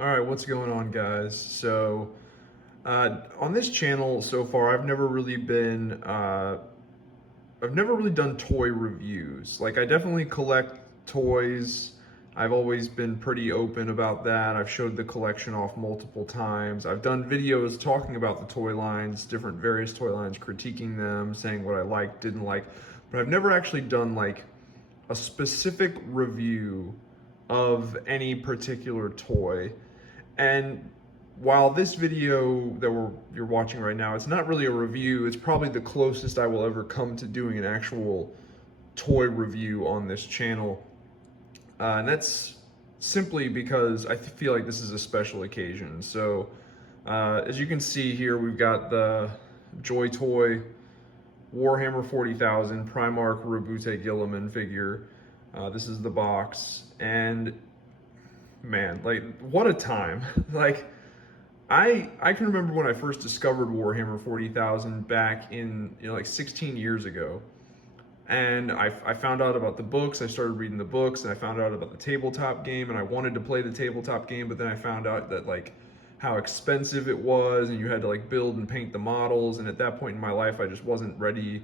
All right, what's going on, guys? On this channel so far, I've never really done toy reviews. Like, I definitely collect toys. I've always been pretty open about that. I've showed the collection off multiple times. I've done videos talking about the toy lines, different various toy lines, critiquing them, saying what I liked, didn't like. But I've never actually done like a specific review of any particular toy. And while this video that you're watching right now, it's not really a review, it's probably the closest I will ever come to doing an actual toy review on this channel. And that's simply because I feel like this is a special occasion. As you can see here, we've got the JoyToy Warhammer 40,000 Primarch Roboute Guilliman figure. This is the box, and man, like, what a time. Like, I can remember when I first discovered Warhammer 40,000 back in, like 16 years ago. And I found out about the books, I started reading the books, and I found out about the tabletop game, and I wanted to play the tabletop game, but then I found out that, like, how expensive it was, and you had to, like, build and paint the models, and at that point in my life, I just wasn't ready.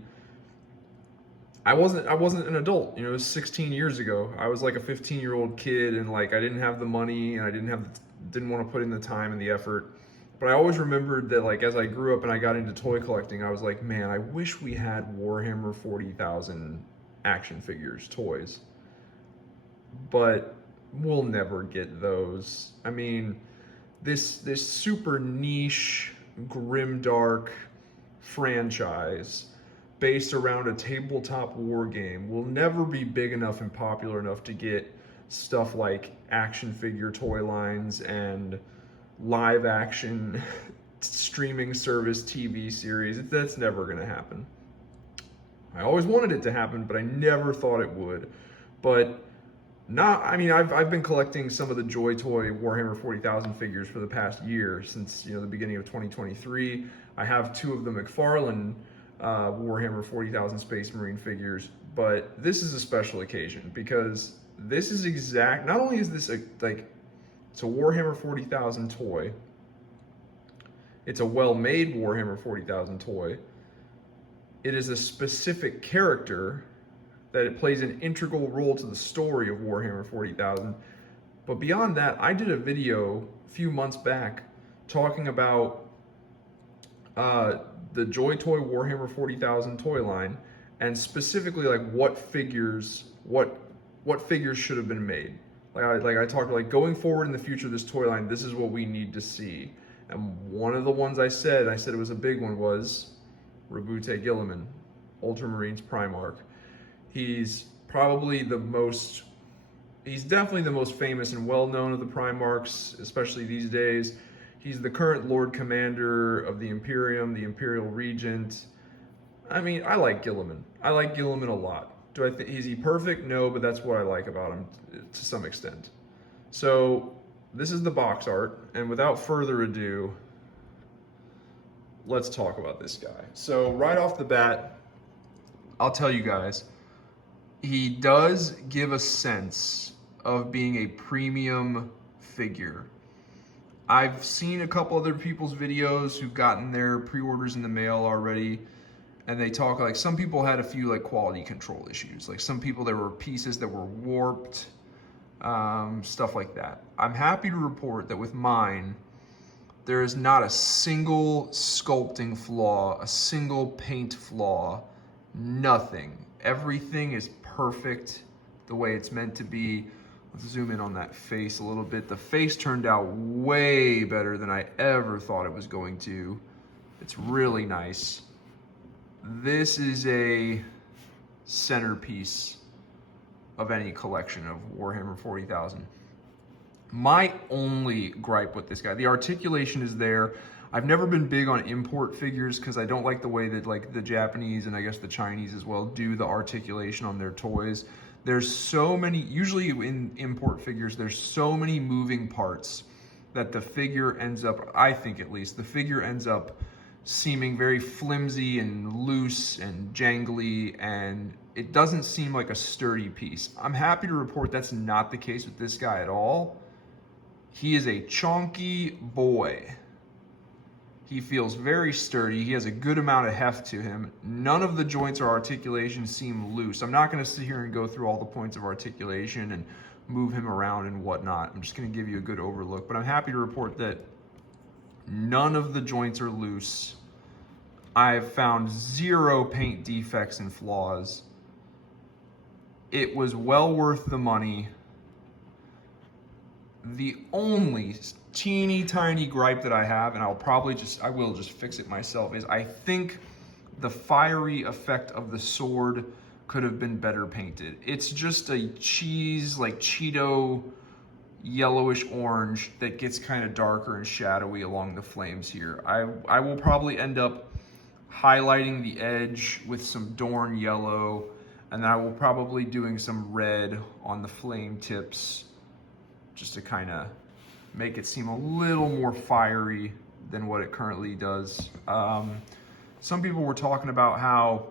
I wasn't an adult, it was 16 years ago. I was like a 15-year-old kid, and like I didn't have the money, and I didn't want to put in the time and the effort. But I always remembered that, like, as I grew up and I got into toy collecting, I was like, man, I wish we had Warhammer 40,000 action figures, toys. But we'll never get those. I mean, this super niche, grimdark franchise based around a tabletop war game will never be big enough and popular enough to get stuff like action figure toy lines and live action streaming service TV series. That's never going to happen. I always wanted it to happen, but I never thought it would. But I've been collecting some of the JoyToy Warhammer 40,000 figures for the past year, since the beginning of 2023. I have two of the McFarlane Warhammer 40,000 Space Marine figures, but this is a special occasion because this is not only is this it's a Warhammer 40,000 toy, it's a well-made Warhammer 40,000 toy, it is a specific character that it plays an integral role to the story of Warhammer 40,000. But beyond that, I did a video a few months back talking about the JoyToy Warhammer 40,000 toy line, and specifically like what figures should have been made. Like I talked, like, going forward in the future, this toy line, this is what we need to see. And one of the ones I said it was a big one, was Roboute Guilliman, Ultramarines Primarch. He's definitely the most famous and well-known of the Primarchs, especially these days. He's the current Lord Commander of the Imperium, the Imperial Regent. I mean, I like Guilliman. I like Guilliman a lot. Is he perfect? No, but that's what I like about him to some extent. So this is the box art, and without further ado, let's talk about this guy. So right off the bat, I'll tell you guys, he does give a sense of being a premium figure. I've seen a couple other people's videos who've gotten their pre-orders in the mail already, and they talk like some people had a few like quality control issues. Like some people, there were pieces that were warped, stuff like that. I'm happy to report that with mine, there is not a single sculpting flaw, a single paint flaw, nothing. Everything is perfect the way it's meant to be. Let's zoom in on that face a little bit. The face turned out way better than I ever thought it was going to. It's really nice. This is a centerpiece of any collection of Warhammer 40,000. My only gripe with this guy, the articulation is there. I've never been big on import figures because I don't like the way that like the Japanese and I guess the Chinese as well do the articulation on their toys. There's so many, usually in import figures, there's so many moving parts that the figure ends up, I think at least, the figure ends up seeming very flimsy and loose and jangly, and it doesn't seem like a sturdy piece. I'm happy to report that's not the case with this guy at all. He is a chonky boy. He feels very sturdy. He has a good amount of heft to him. None of the joints or articulations seem loose. I'm not going to sit here and go through all the points of articulation and move him around and whatnot. I'm just going to give you a good overlook, but I'm happy to report that none of the joints are loose. I've found 0 paint defects and flaws. It was well worth the money. The only teeny tiny gripe that I have, and I will just fix it myself, is I think the fiery effect of the sword could have been better painted. It's just a cheese, like Cheeto yellowish orange that gets kind of darker and shadowy along the flames here. I will probably end up highlighting the edge with some Dorn yellow, and then I will probably doing some red on the flame tips just to kind of make it seem a little more fiery than what it currently does. Some people were talking about how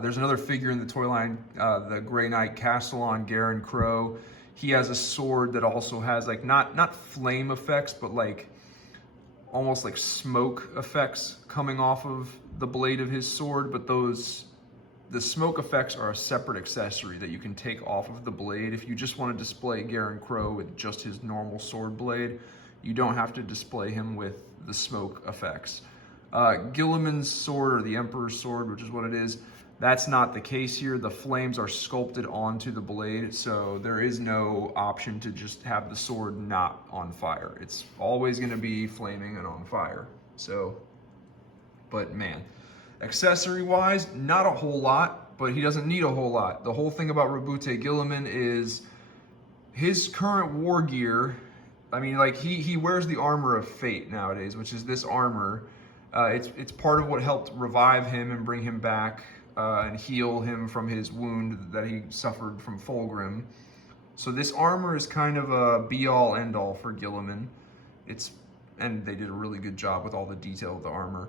there's another figure in the toy line, the Grey Knight Castellan Garen Crow. He has a sword that also has like not flame effects, but like almost like smoke effects coming off of the blade of his sword. But the smoke effects are a separate accessory that you can take off of the blade. If you just want to display Garen Crow with just his normal sword blade, you don't have to display him with the smoke effects. Guilliman's sword, or the Emperor's sword, which is what it is, that's not the case here. The flames are sculpted onto the blade, so there is no option to just have the sword not on fire. It's always going to be flaming and on fire. So, but man, accessory-wise, not a whole lot, but he doesn't need a whole lot. The whole thing about Roboute Guilliman is his current war gear. I mean, like he wears the armor of fate nowadays, which is this armor. It's part of what helped revive him and bring him back and heal him from his wound that he suffered from Fulgrim. So this armor is kind of a be-all, end-all for Guilliman. And they did a really good job with all the detail of the armor.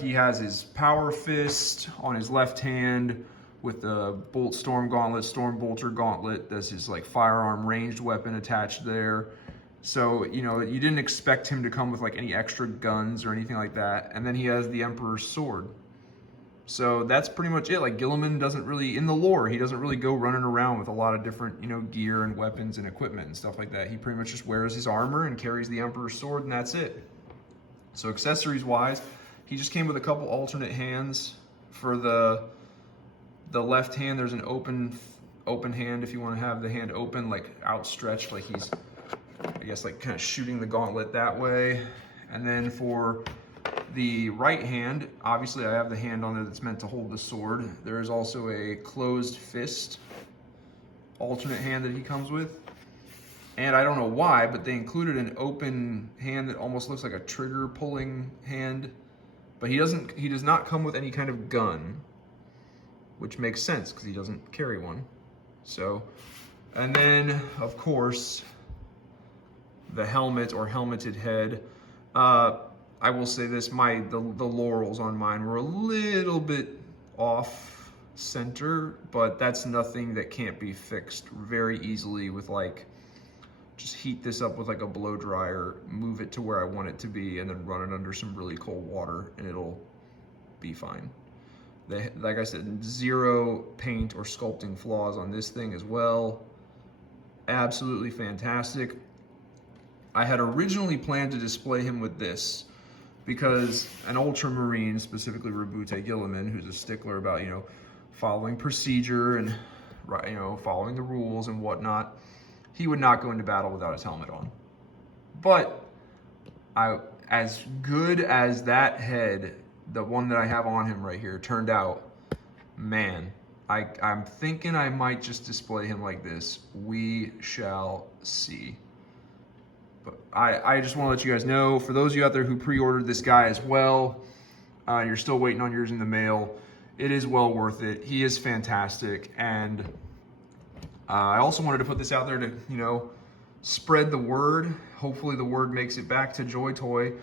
He has his power fist on his left hand with the Bolt Storm Gauntlet, Storm Bolter Gauntlet. That's his like firearm ranged weapon attached there. So, you know, you didn't expect him to come with like any extra guns or anything like that. And then he has the Emperor's sword. So that's pretty much it. Like Guilliman doesn't really, in the lore, he doesn't really go running around with a lot of different, you know, gear and weapons and equipment and stuff like that. He pretty much just wears his armor and carries the Emperor's sword, and that's it. So accessories wise, he just came with a couple alternate hands. For the left hand, there's an open hand if you want to have the hand open, like outstretched, like he's, I guess, like kind of shooting the gauntlet that way. And then for the right hand, obviously I have the hand on there that's meant to hold the sword. There is also a closed fist alternate hand that he comes with. And I don't know why, but they included an open hand that almost looks like a trigger pulling hand. But he does not come with any kind of gun, which makes sense because he doesn't carry one. So, and then of course, the helmet or helmeted head. I will say this, the laurels on mine were a little bit off center, but that's nothing that can't be fixed very easily with like, just heat this up with like a blow dryer, move it to where I want it to be, and then run it under some really cold water, and it'll be fine. Like I said, 0 paint or sculpting flaws on this thing as well. Absolutely fantastic. I had originally planned to display him with this because an Ultramarine, specifically Roboute Guilliman, who's a stickler about, you know, following procedure and, you know, following the rules and whatnot, he would not go into battle without his helmet on. But as good as that head, the one that I have on him right here, turned out, man, I'm thinking I might just display him like this. We shall see. But I just want to let you guys know, for those of you out there who pre-ordered this guy as well, you're still waiting on yours in the mail, it is well worth it. He is fantastic. And I also wanted to put this out there to, you know, spread the word. Hopefully the word makes it back to JoyToy.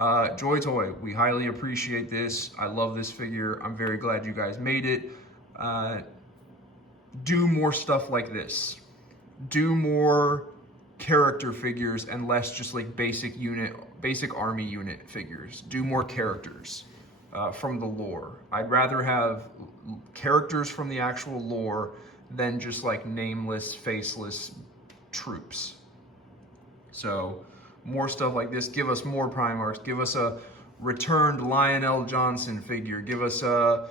JoyToy, we highly appreciate this. I love this figure. I'm very glad you guys made it. Do more stuff like this. Do more character figures and less just like basic army unit figures. Do more characters from the lore. I'd rather have characters from the actual lore than just like nameless, faceless troops. So more stuff like this. Give us more Primarchs. Give us a returned Lionel Johnson figure. Give us a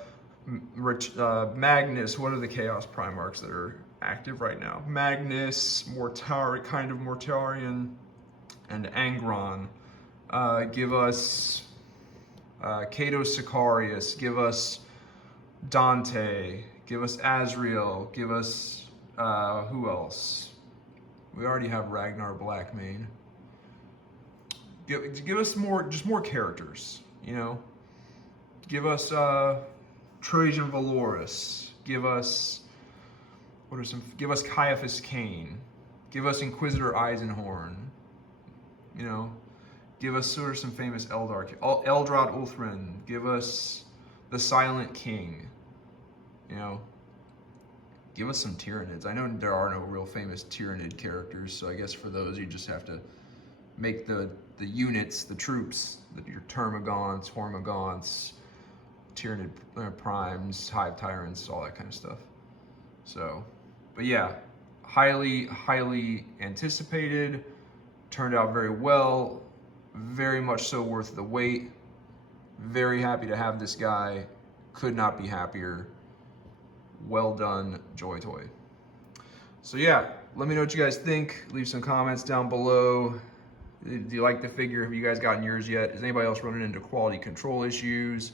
Magnus. What are the Chaos Primarchs that are active right now? Magnus, kind of Mortarion, and Angron. Give us Cato Sicarius. Give us Dante. Give us Azrael. Give us who else? We already have Ragnar Blackmane. Give us just more characters, you know. Give us Trajan Valoris. Give us Give us Caiaphas Cain. Give us Inquisitor Eisenhorn. You know, give us sort of some famous Eldar. Eldrad Ulthrin. Give us the Silent King. You know, give us some Tyranids. I know there are no real famous Tyranid characters, so I guess for those you just have to make the units, the troops, your Termagants, Hormagaunts, Tyranid Primes, Hive Tyrants, all that kind of stuff. So, but yeah, highly anticipated, turned out very well, very much so worth the wait. Very happy to have this guy, could not be happier. Well done, JoyToy. So yeah, let me know what you guys think. Leave some comments down below. Do you like the figure? Have you guys gotten yours yet? Is anybody else running into quality control issues?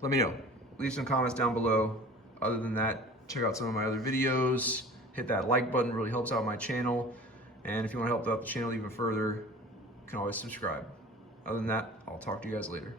Let me know. Leave some comments down below. Other than that, check out some of my other videos. Hit that like button, really helps out my channel. And if you want to help out the channel even further, you can always subscribe. Other than that, I'll talk to you guys later.